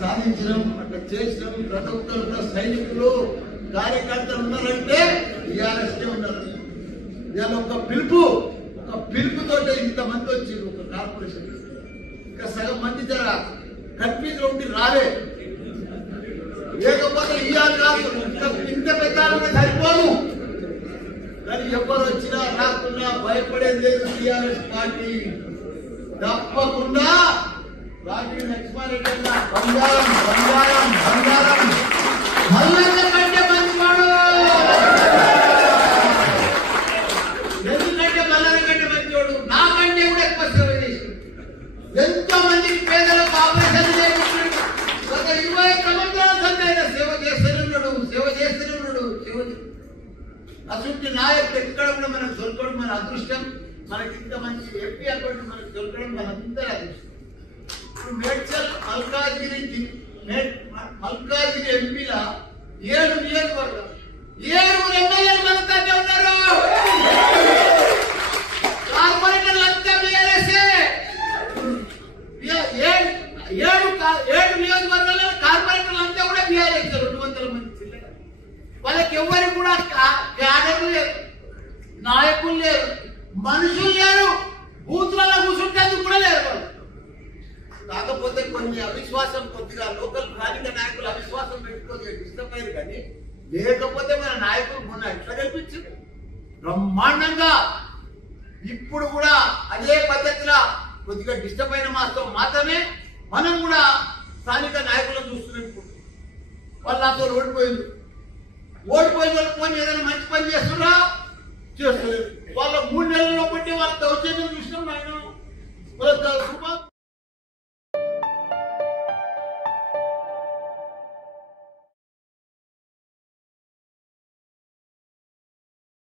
సాధించడం అట్లా చేసినాం. ప్రతి ఒక్కరు సైనికులు కార్యకర్తలు ఉన్నారంటే టీఆర్ఎస్కే ఉన్నారు. ఇవాళ ఒక పిలుపుతో ఇంతమంది వచ్చారు ఒక కార్పొరేషన్. ఇంకా సగం మంది జర కన్ఫ్యూజ్ ఉండి రాలే. లేకపోతే ఇవాళ కాదు ఇంత పెద్ద సరిపోదు. కానీ ఎవరు వచ్చినా రాకున్నా భయపడేది లేదు. టీఆర్ఎస్ పార్టీ తప్పకుండా రాజీ లక్ష్మారెడ్డి అన్న బంగారం బంగారం బంగారం మల్లన్న కంటే మంచివాడు. ఎందుకంటే మల్లన్న కంటే మంచివాడు నాకంటే కూడా ఎక్కువ సేవ చేసి ఎంతో మందికి పేదలకు ఆపరేషన్ చేయించాడు. గత 21 సంవత్సరాల సందైన సేవ చేస్తూనే ఉన్నాడు. అసలు నాయకుడు ఎక్కడ కూడా మనకు దొరకడం మన అదృష్టం. మనకి ఇంత మంచి ఎంపీ అకౌంట్ మనకు దొరకడం మనందరి అదృష్టం. ఇప్పుడు మేడ్చల్ మల్కాజిగిరి ఎంపీల 7 నియోజకవర్గాలు 7 ఎమ్మెల్యేలు మనతోనే ఉన్నారు. కార్పొరేటర్లు అంతా బీఆర్ఎస్ఏ. 7 నియోజకవర్గాల్లో కార్పొరేటర్లు అంతా కూడా బీఆర్ఎస్. 200 మంది వాళ్ళకి ఎవరికి కూడా క్యాడర్లు లేరు, నాయకులు లేరు, మనుషులు లేరు, బూత్లలో కూర్చుంటేందుకు కూడా లేరు వాళ్ళు. కాకపోతే కొన్ని అవిశ్వాసం కొద్దిగా లోకల్ స్థానిక నాయకులు అవిశ్వాసం పెట్టుకొని డిస్టర్బ్ అయ్యారు. కానీ లేకపోతే మన నాయకులు మొన్న ఎట్లా కల్పించారు బ్రహ్మాండంగా. ఇప్పుడు కూడా అదే పద్ధతిలో కొద్దిగా డిస్టర్బ్ అయిన మాత్రమే మనం కూడా స్థానిక నాయకులను చూస్తున్నాం. వాళ్ళు నాతో ఓడిపోయిన ఏదైనా మంచి పని చేస్తున్నా చేస్తలేదు. వాళ్ళ 3 నెలల్లో బట్టి వాళ్ళ దౌర్జన్యం చూసినాం. ఆయన